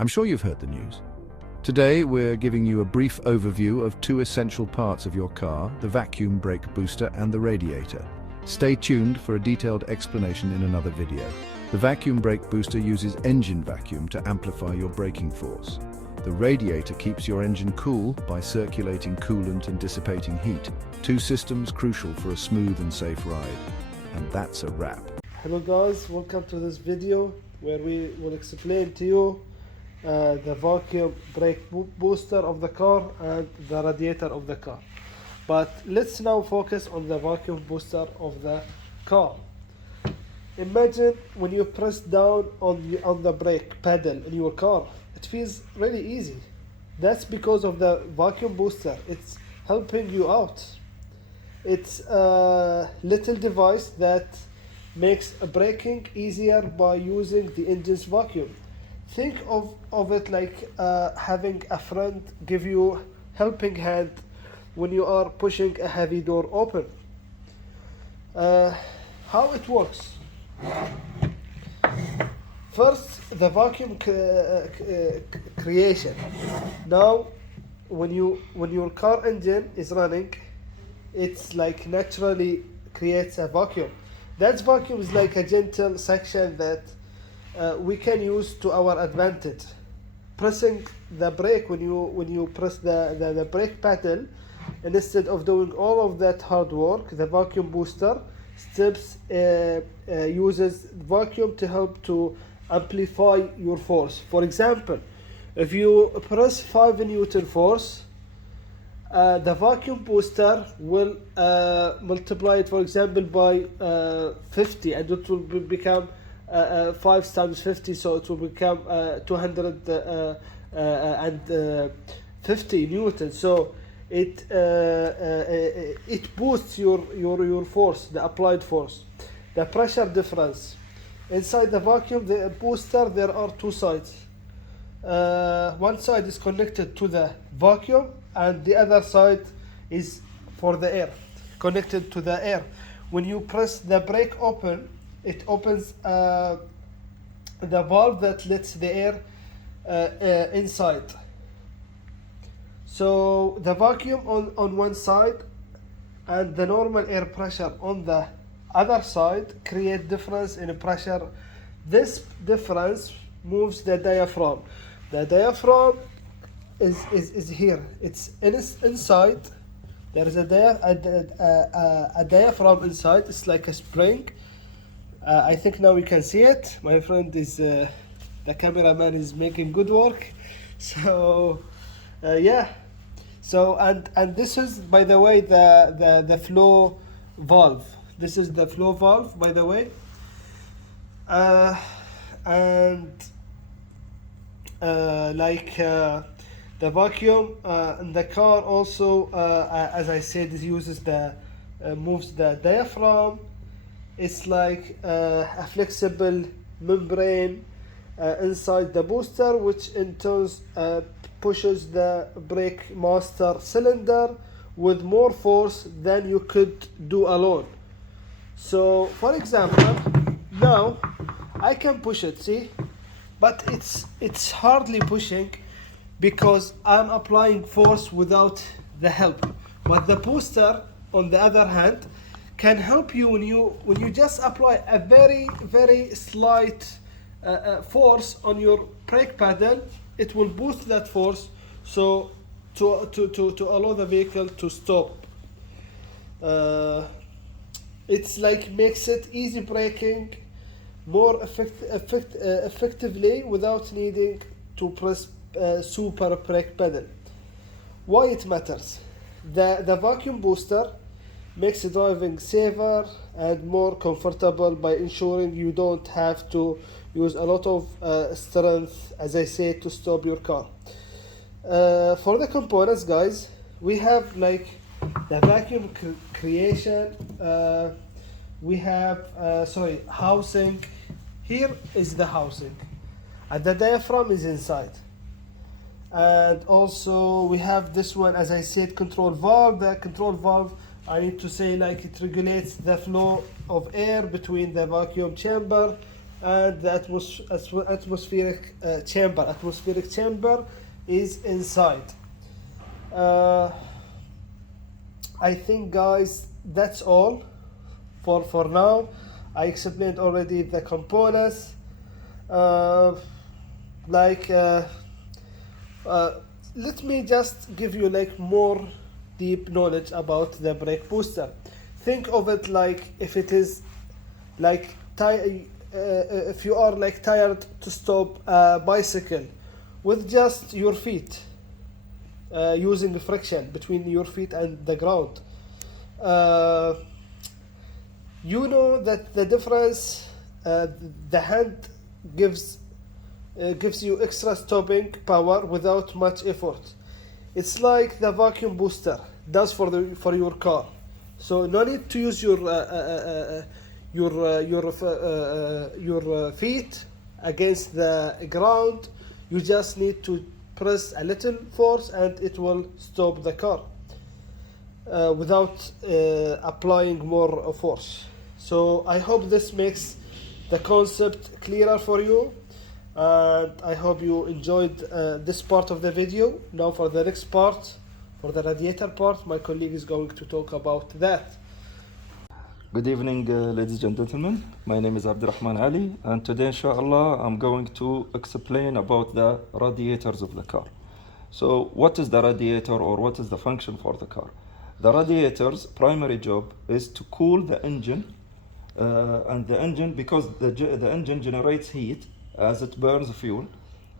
I'm sure you've heard the news. Today, we're giving you a brief overview of two essential parts of your car, the vacuum brake booster and the radiator. Stay tuned for a detailed explanation in another video. The vacuum brake booster uses engine vacuum to amplify your braking force. The radiator keeps your engine cool by circulating coolant and dissipating heat. Two systems crucial for a smooth and safe ride. And that's a wrap. Hello guys, welcome to this video where we will explain to you the vacuum brake booster of the car and the radiator of the car. But let's now focus on the vacuum booster of the car. Imagine when you press down on the brake pedal in your car, it feels really easy. That's because of the vacuum booster. It's helping you out. It's a little device that makes braking easier by using the engine's vacuum. Think of it like having a friend give you helping hand when you are pushing a heavy door open. How it works? First, the vacuum creation. Now, when your car engine is running, it's like naturally creates a vacuum. That vacuum is like a gentle section that we can use to our advantage. Pressing the brake when you press the brake pedal, and instead of doing all of that hard work, the vacuum booster uses vacuum to help to amplify your force. For example, if you press 5 Newton force, the vacuum booster will multiply it, for example, by 50, and it will become 5 times 50, so it will become 250 Newton. So it boosts your force, the applied force. The pressure difference. Inside the vacuum the booster, there are two sides. One side is connected to the vacuum and the other side is for the air, connected to the air. When you press the brake open, it opens the valve that lets the air inside. So the vacuum on one side and the normal air pressure on the other side create difference in pressure. This difference moves the diaphragm. The diaphragm is here. It's inside. There is a diaphragm inside. It's like a spring. I think now we can see it. My friend is the cameraman is making good work. So yeah. So and this is, by the way, the flow valve. This is the flow valve, by the way. The vacuum in the car also, as I said, it uses moves the diaphragm. It's like a flexible membrane inside the booster, which in turn pushes the brake master cylinder with more force than you could do alone. So, for example, now I can push it, see? But it's hardly pushing because I'm applying force without the help. But the booster, on the other hand, can help you when you just apply a very slight force on your brake pedal. It will boost that force, so to allow the vehicle to stop. It's like makes it easy braking more effectively without needing to press super brake pedal. Why it matters? The vacuum booster makes driving safer and more comfortable by ensuring you don't have to use a lot of strength, as I say, to stop your car. For the components, guys, we have like the vacuum creation. We have housing. Here is the housing, and the diaphragm is inside. And also we have this one, as I said, control valve. The control valve, I need to say, like, it regulates the flow of air between the vacuum chamber and the atmospheric chamber. Atmospheric chamber is inside. Uh, I think, guys, that's all for now. I explained already the components. Uh, like let me just give you like more deep knowledge about the brake booster. Think of it like if it is like if you are like tired to stop a bicycle with just your feet, using friction between your feet and the ground. You know that the difference, the hand gives you extra stopping power without much effort. It's like the vacuum booster does for your car. So no need to use your feet against the ground. You just need to press a little force and it will stop the car without applying more force. So I hope this makes the concept clearer for you, and I hope you enjoyed this part of the video. Now for the next part, for the radiator part, my colleague is going to talk about that. Good evening, ladies and gentlemen. My name is Abdurrahman Ali, and today, inshallah, I'm going to explain about the radiators of the car. So, what is the radiator, or what is the function for the car? The radiator's primary job is to cool the engine, and the engine, because the engine generates heat as it burns fuel,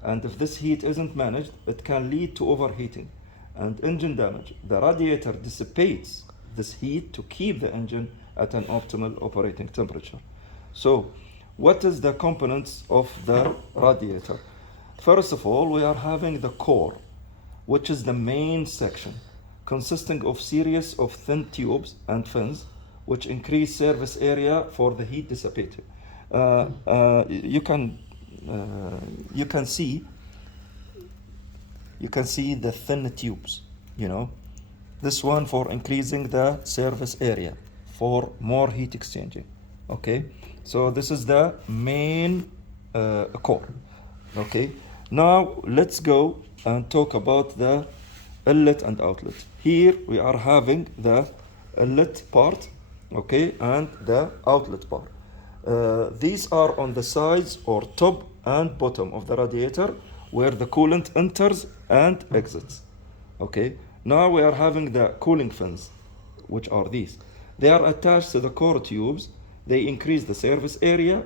and if this heat isn't managed, it can lead to overheating and engine damage. The radiator dissipates this heat to keep the engine at an optimal operating temperature. So, what is the components of the radiator? First of all, we are having the core, which is the main section, consisting of series of thin tubes and fins, which increase surface area for the heat dissipated. You can see the thin tubes, this one for increasing the surface area for more heat exchanging. Okay, so this is the main core. Okay, now let's go and talk about the inlet and outlet. Here we are having the inlet part, okay, and the outlet part. These are on the sides or top and bottom of the radiator where the coolant enters and exits. Okay, now we are having the cooling fins, which are these. They are attached to the core tubes. They increase the surface area,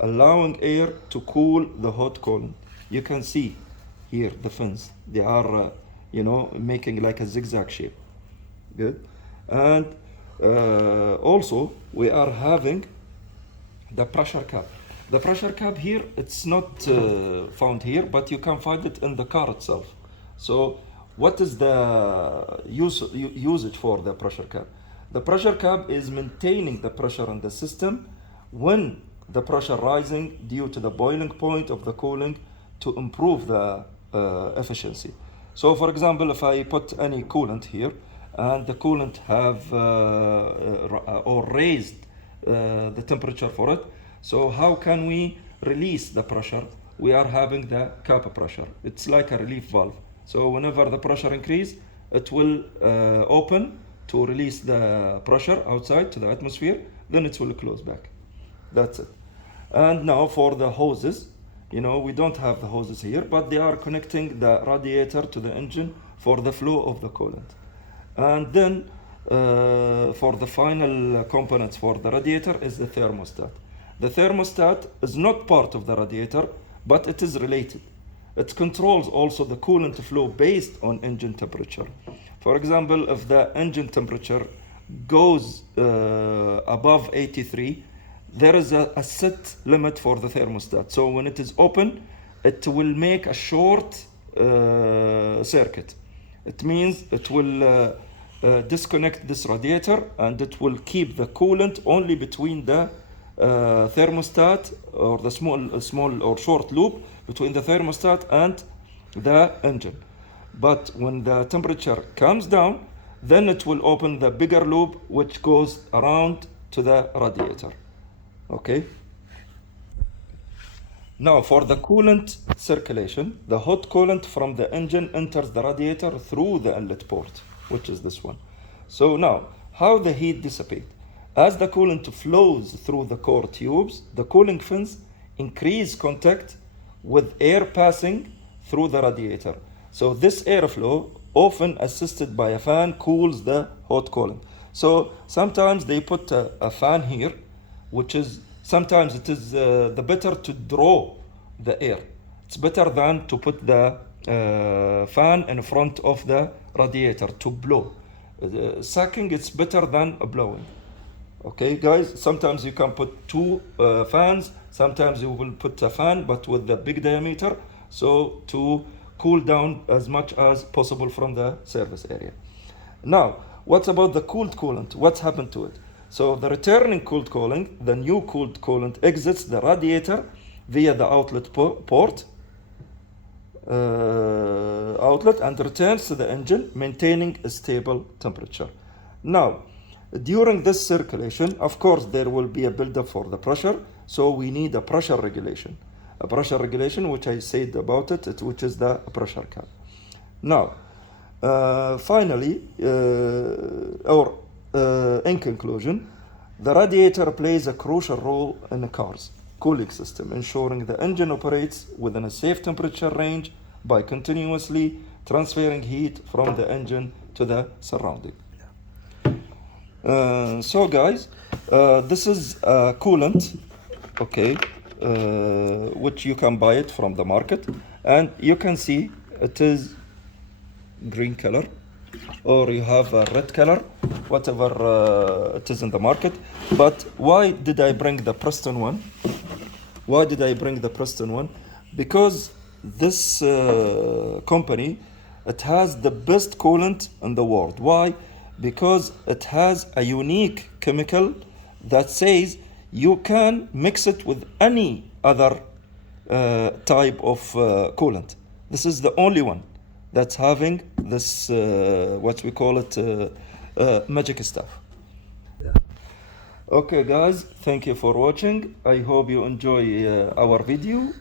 allowing air to cool the hot coolant. You can see here the fins. They are, making like a zigzag shape. Good. And also we are having the pressure cap. The pressure cap here, it's not found here, but you can find it in the car itself. So what is the usage for the pressure cap? The pressure cap is maintaining the pressure in the system when the pressure rising due to the boiling point of the cooling to improve the efficiency. So for example, if I put any coolant here and the coolant have or raised the temperature for it, so how can we release the pressure? We are having the cap pressure. It's like a relief valve. So whenever the pressure increase, it will open to release the pressure outside to the atmosphere, then it will close back. That's it. And now for the hoses, we don't have the hoses here, but they are connecting the radiator to the engine for the flow of the coolant. And then for the final components for the radiator is the thermostat. The thermostat is not part of the radiator, but it is related. It controls also the coolant flow based on engine temperature. For example, if the engine temperature goes above 83, there is a set limit for the thermostat. So when it is open, it will make a short circuit. It means it will disconnect this radiator and it will keep the coolant only between the thermostat or the small or short loop between the thermostat and the engine. But when the temperature comes down, then it will open the bigger loop which goes around to the radiator. Okay? Now, for the coolant circulation, the hot coolant from the engine enters the radiator through the inlet port, which is this one. So now, how the heat dissipate? As the coolant flows through the core tubes, the cooling fins increase contact with air passing through the radiator. So this airflow, often assisted by a fan, cools the hot coolant. So sometimes they put a fan here, which is sometimes it is the better to draw the air. It's better than to put the fan in front of the radiator to blow. Sucking it's better than blowing. Okay, guys, sometimes you can put two fans, sometimes you will put a fan, but with the big diameter, so to cool down as much as possible from the service area. Now, what about the cooled coolant? What's happened to it? So the returning cooled coolant, the new cooled coolant exits the radiator via the outlet port outlet and returns to the engine, maintaining a stable temperature. Now, during this circulation, of course, there will be a buildup for the pressure, so we need a pressure regulation. A pressure regulation, which I said about it, which is the pressure cap. Now, finally, in conclusion, the radiator plays a crucial role in a car's cooling system, ensuring the engine operates within a safe temperature range by continuously transferring heat from the engine to the surrounding. So guys, this is a coolant, okay, which you can buy it from the market, and you can see it is green color, or you have a red color, whatever it is in the market. But why did I bring the Preston one? Why did I bring the Preston one? Because this company, it has the best coolant in the world. Why? Because it has a unique chemical that says you can mix it with any other type of coolant. This is the only one that's having this, what we call it, magic stuff. Okay guys, thank you for watching. I hope you enjoy our video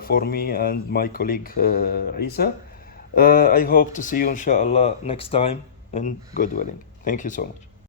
for me and my colleague Isa. I hope to see you inshallah next time in good willing. Thank you so much.